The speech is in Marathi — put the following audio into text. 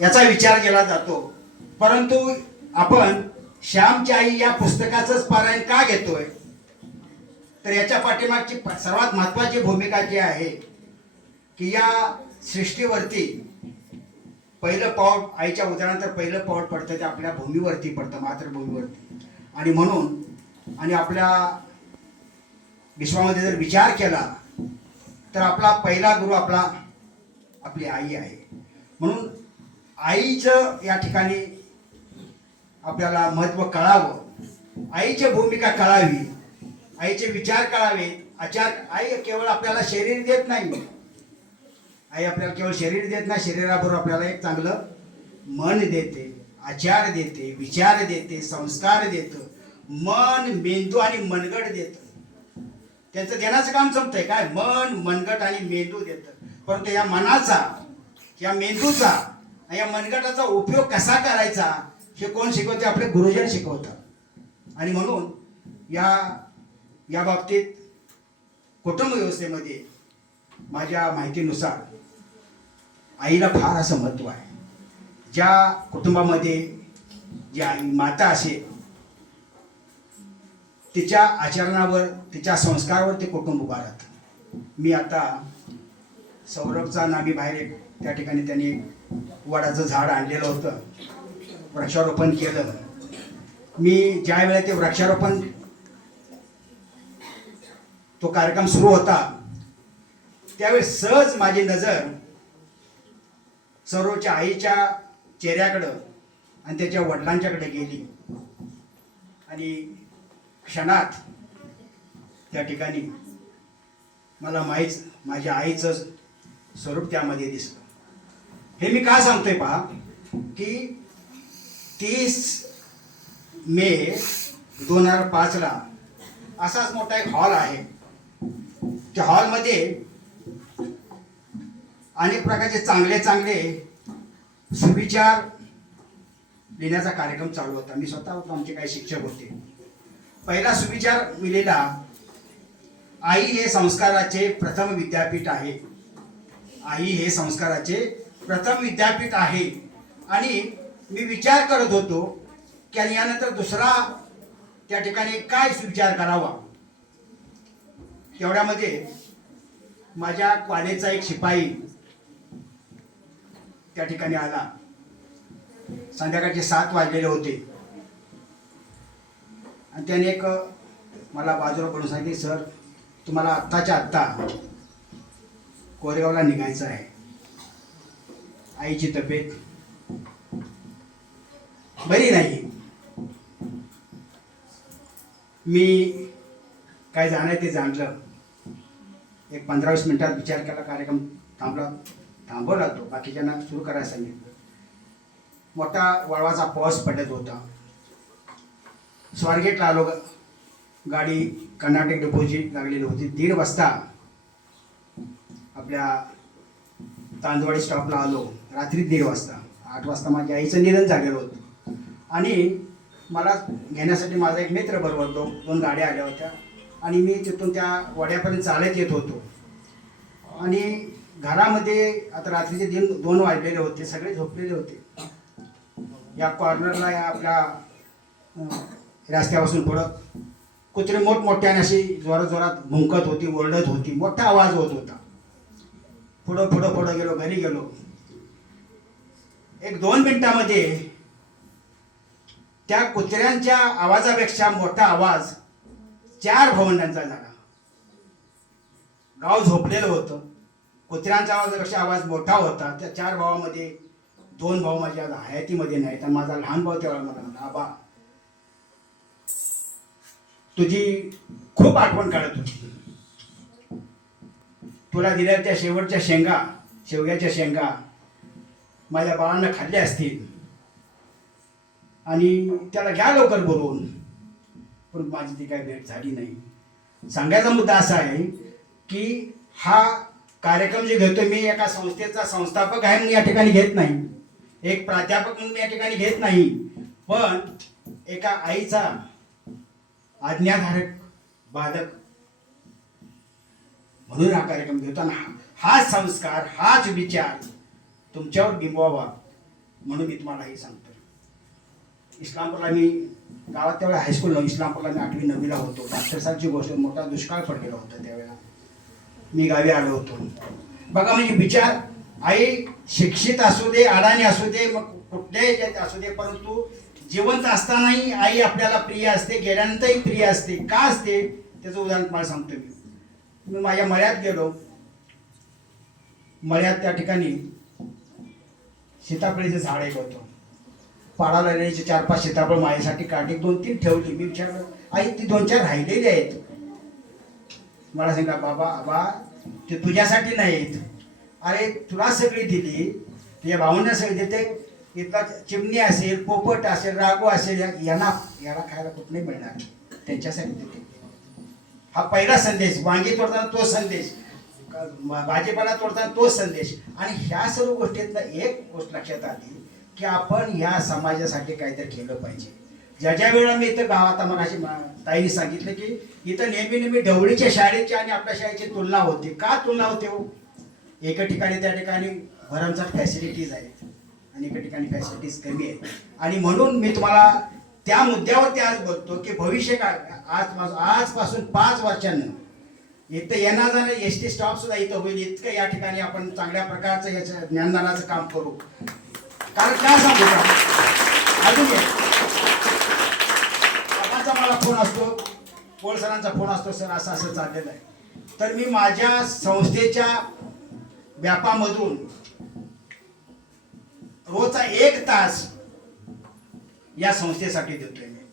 याचा विचार केला जातो. परंतु आपण श्यामची आई या पुस्तकाचंच पारायण का घेतोय? तर याच्या पाठीमागची सर्वात महत्वाची भूमिका जी आहे की या सृष्टीवरती पहिलं पाऊल आईच्या उदाहरणानंतर पहिलं पाऊल पडतं ते आपल्या भूमीवरती पडतं मातृभूमीवरती. आणि म्हणून आणि आपल्या विश्वामध्ये जर विचार केला तर आपला पहिला गुरु आपला आपली आई आहे. म्हणून आईचं या ठिकाणी आपल्याला महत्त्व कळावं. आईची भूमिका कळावी. आईचे विचार कळावे. आचार आई केवळ आपल्याला शरीर देत नाही. आई आपल्याला केवळ शरीर देत नाही शरीराबरोबर आपल्याला एक चांगलं मन देते आचार देते विचार देते संस्कार देतं मन मेंदू आणि मनगट देतं. त्यांचं देण्याचं काम संपतंय. काय? मन मनगट आणि मेंदू देतं. परंतु या मनाचा या मेंदूचा या मनगटाचा उपयोग कसा करायचा हे कोण शिकवते? आपले गुरुजन शिकवतात. आणि म्हणून या या बाबतीत कुटुंब व्यवस्थेमध्ये माझ्या माहितीनुसार आईला फार असं महत्त्व आहे. ज्या कुटुंबामध्ये जी आई माता असेल तिच्या आचरणावर तिच्या संस्कारावर ते कुटुंब उभा मी आता सौरभचा नामी बाहेर एक त्या ठिकाणी त्यांनी वडाचं झाड आणलेलं होतं. वृक्षारोपण केलं. मी ज्या वेळेला ते वृक्षारोपण तो कार्यक्रम सुरू होता त्यावेळेस सहज माझी नजर सरोच्या आईच्या चेहऱ्याकडं आणि त्याच्या वडिलांच्याकडे गेली. आणि क्षणात त्या ठिकाणी मला माहीच माझ्या आईचं स्वरूप त्यामध्ये दिसलं. हे मी का सांगतोय पहा की तीस मे दोन हजार पाचला असाच मोठा एक हॉल आहे. त्या हॉलमध्ये अनेक प्रकारचे चांगले चांगले सुविचार लिहिण्याचा कार्यक्रम चालू होता. मी स्वतः होतो आमचे काही शिक्षक होते. पहिला सुविचार मिलेला आई हे संस्काराचे प्रथम विद्यापीठ आहे. आई हे संस्काराचे प्रथम विद्यापीठ आहे. आणि मी विचार करत होतो की आणि यानंतर दुसरा त्या ठिकाणी काय विचार करावा? तेवढ्यामध्ये माझ्या कॉलेजचा एक शिपाई त्या ठिकाणी आला. संध्याकाळचे सात वाजलेले होते. आणि त्याने एक मला बाजूला पडून सांगितले सर तुम्हाला आत्ताच्या आत्ता कोरेगावला निघायचं आहे. आईची तब्येत बरी नाही. मी काय जाणार ते जाणलं. एक पंधरा वीस मिनिटात विचार केला कार्यक्रम थांबला थांबवला तो. बाकीच्यांना सुरू करायला सांगितलं. मोठा वळवाचा पाऊस पडत होता. स्वारगेटला आलो. गाडी कर्नाटक डेपोची लागलेली होती. दीड वाजता आपल्या तांदवाडी स्टॉपला आलो. रात्री दीड वाजता. आठ वाजता माझ्या आईचं निधन झालेलं होतं. आणि मला घेण्यासाठी माझा एक मित्र बरोबर दो दोन गाड्या आल्या होत्या. आणि मी तिथून त्या वड्यापर्यंत चालत येत होतो. आणि घरामध्ये आता रात्रीचे दिन दोन वाजलेले होते. सगळे झोपलेले होते. या कॉर्नरला या आपल्या रस्त्यापासून पुढं कुत्रे मोठमोठ्याने अशी जोरात जोरात भुंकत होती ओरडत होती. मोठा आवाज होत होता. पुढं पुढं पुढं गेलो घरी गेलो. एक दोन मिनिटामध्ये त्या कुत्र्यांच्या आवाजापेक्षा मोठा आवाज चार भावंडांचा झाला. गाव झोपलेलं होतं. कुत्र्यांच्या आवाजापेक्षा आवाज मोठा होता. त्या चार भावामध्ये दोन भाऊ माझ्या आज हयातीमध्ये नाही तर माझा लहान भाऊ तेव्हा मला म्हणला आबा तुझी खूप आठवण काढत होती. तुला दिल्या त्या शेवटच्या शेंगा शेवग्याच्या शेंगा माझ्या बाळांना खाल्ल्या असतील. आणि त्याला घ्या लवकर बोलवून. पण माझी ती काय भेट झाली नाही. सांगायचा मुद्दा असा आहे की हा कार्यक्रम जे घेतो मी एका संस्थेचा संस्थापक आहे म्हणून या ठिकाणी घेत नाही. एक प्राध्यापक म्हणून मी या ठिकाणी घेत नाही. पण एका आईचा आज्ञाधारक बाधक म्हणून हा कार्यक्रम देताना हा- हाच संस्कार हाच विचार तुमच्यावर बिंबवावा म्हणून मी तुम्हाला हे सांगतो इस्लामपूरला मी गावात त्यावेळेला हायस्कूल नव्हती. इस्लामपूरला मी आठवी नववीला होतो. डॉक्टर गोष्ट मोठा दुष्काळ पडलेला होता त्यावेळेला. मी गावी आलो होतो. बघा म्हणजे विचार आई शिक्षित असू दे अडाणी असू दे मग कुठल्याही असू दे परंतु जिवंत असतानाही आई आपल्याला प्रिय असते गेल्यानंतरही प्रिय असते. का असते? त्याचं उदाहरण तुम्हाला सांगतो मी. मी माझ्या मळ्यात गेलो. मळ्यात त्या ठिकाणी सीताफळीचं झाड एक होतं. पाडाला लागल्याचे चार पाच सीताफळ माझ्यासाठी काढली. दोन तीन ठेवली. मी विचारलं आई ती दोन चार राहिलेली आहेत. मला सांगा बाबा बाबा ते तुझ्यासाठी नाहीत. अरे तुला सगळी दिली. तुझ्या भाऊंना सगळी देते. इथला चिमणी असेल पोपट असेल रागो असेल यांना याला खायला कुठं नाही. मिळणार त्यांच्यासाठी देते. हा पहिला संदेश वांगी तोडताना तो संदेश भाजीपाला तोडताना तो संदेश. आणि ह्या सर्व गोष्टीतला एक गोष्ट लक्षात आली की आपण ह्या समाजासाठी काहीतरी केलं पाहिजे. ज्या ज्या वेळा मी इथं गावात मनाशी ताईने सांगितलं की इथं नेहमी नेहमी ढवळीच्या शाळेची आणि आपल्या शाळेची तुलना होते. का तुलना होते हो? एका ठिकाणी त्या ठिकाणी भरमसाठ फॅसिलिटीज आहेत आणि एका ठिकाणी फॅसिलिटीज कमी आहेत. आणि म्हणून मी तुम्हाला त्या मुद्द्यावरती आज बोलतो की भविष्य काय आज आजपासून पाच वर्षांना इथं येणार जाणं एस टी स्टॉप सुद्धा इथं होईल. इतकं या ठिकाणी आपण चांगल्या प्रकारचं याचं ज्ञानदानाचं काम करू. कारण काय सांगू का? अजून एक. मला फोन असतो. पोळ सरांचा फोन असतो सर असं असं चाललेलं आहे. तर मी माझ्या संस्थेच्या व्यापामधून रोजचा एक तास या संस्थेसाठी देतोय मी.